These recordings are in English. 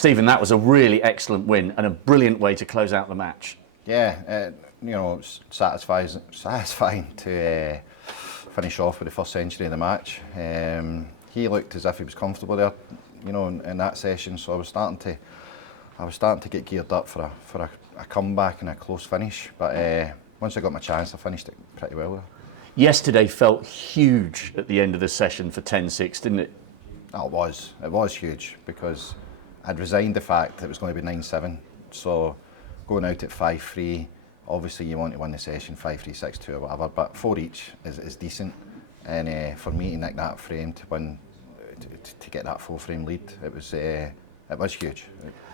Stephen, that was a really excellent win and a brilliant way to close out the match. Yeah, it's satisfying to finish off with the first century of the match. He looked as if he was comfortable there, in that session. So I was starting to get geared up for a comeback and a close finish. But once I got my chance, I finished it pretty well there. Yesterday felt huge at the end of the session for 10-6, didn't it? Oh, it was huge because I'd resigned the fact that it was going to be 9-7. So going out at 5-3, obviously you want to win the session 5-3, 6-2 or whatever, but 4 each is decent. And for me to nick that frame to win, to get that 4-frame lead, it was huge.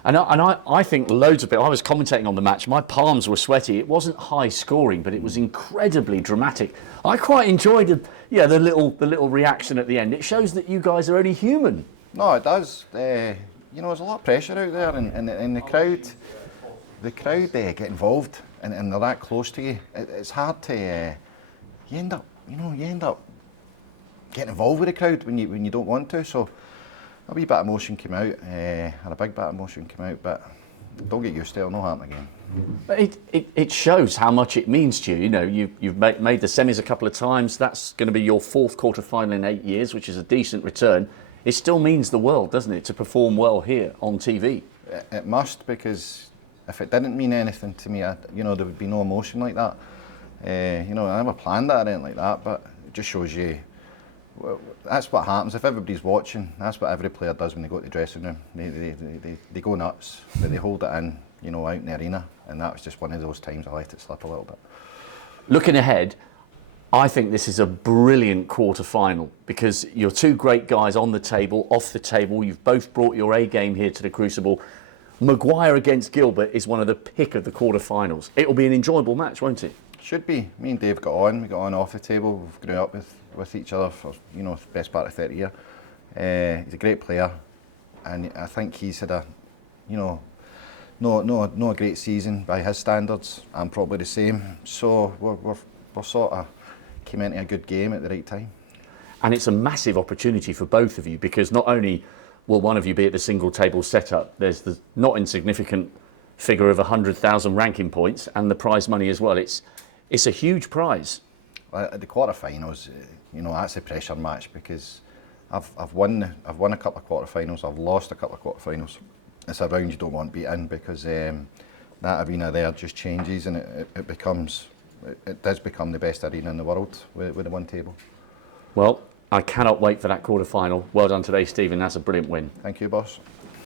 And I think loads of it. I was commentating on the match. My palms were sweaty. It wasn't high scoring, but it was incredibly dramatic. I quite enjoyed the little reaction at the end. It shows that you guys are only human. No, it does. There's a lot of pressure out there, and the crowd. The crowd get involved, and they're that close to you. It's hard to. You end up getting involved with the crowd when you don't want to. So a wee bit of emotion came out, and a big bit of emotion came out, but don't get used to it. It'll not happen again. But it shows how much it means to you. You've made the semis a couple of times. That's going to be your 4th quarter-final in 8 years, which is a decent return. It still means the world, doesn't it, to perform well here on TV? It must, because if it didn't mean anything to me, there would be no emotion like that. I never planned that or anything like that, but it just shows you. Well, that's what happens if everybody's watching. That's what every player does when they go to the dressing room. They go nuts, but they hold it in, out in the arena. And that was just one of those times I let it slip a little bit. Looking ahead, I think this is a brilliant quarter-final because you're two great guys on the table, off the table. You've both brought your A game here to the Crucible. Maguire against Gilbert is one of the pick of the quarter-finals. It'll be an enjoyable match, won't it? Should be. Me and Dave got on. We got on off the table. We've grown up with each other for the best part of 30 years. He's a great player, and I think he's had a a great season by his standards. I'm probably the same. So we're sort of came into a good game at the right time. And it's a massive opportunity for both of you because not only will one of you be at the single table setup, there's the not insignificant figure of 100,000 ranking points and the prize money as well. It's a huge prize. At the quarterfinals, that's a pressure match because I've won a couple of quarterfinals. I've lost a couple of quarterfinals. It's a round you don't want beaten because that arena there just changes and it does become the best arena in the world with the one table. Well, I cannot wait for that quarter-final. Well done today, Stephen. That's a brilliant win. Thank you, boss.